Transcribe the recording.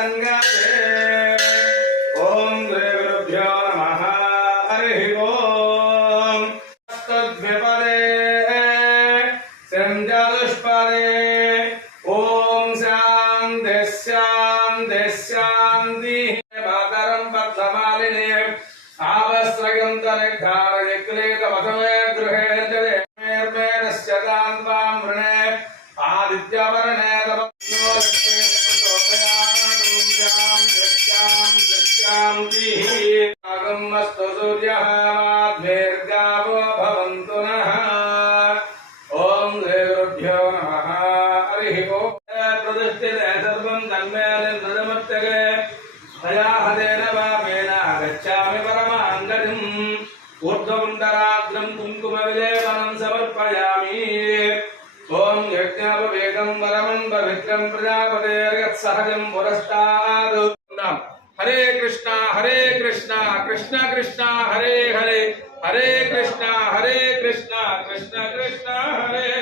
संगते ओम गुरुभ्यो नमः हरि ओम तद्विपदे संजादुष्पदे ओम शांति शांति शांति मातरं पद्ममालिने आवस्त्रगं तनिर्धारयक्लेत वसवे गृहे जले मेर्मेनश्चतां त्वां वृणे आदित्यवर्णे आगमस्तु सूर्यः माध्वेर्गावो भवन्तु नः ॐ गुरुभ्यो नमः हरिः ओम् प्रतिष्ठिते सर्वं तन्मेलिन्दुमत्तगे तया हतेन वामेन गच्छामि परमाङ्गतिम् ऊर्ध्वपुण्डराग्रं कुङ्कुमविलेपनं समर्पयामि ओम यज्ञापवेदं वरमं पवित्रं प्रजापतेर्यत्सहजं पुरस्तात् हरे कृष्णा कृष्ण कृष्ण हरे हरे हरे कृष्णा कृष्ण कृष्ण हरे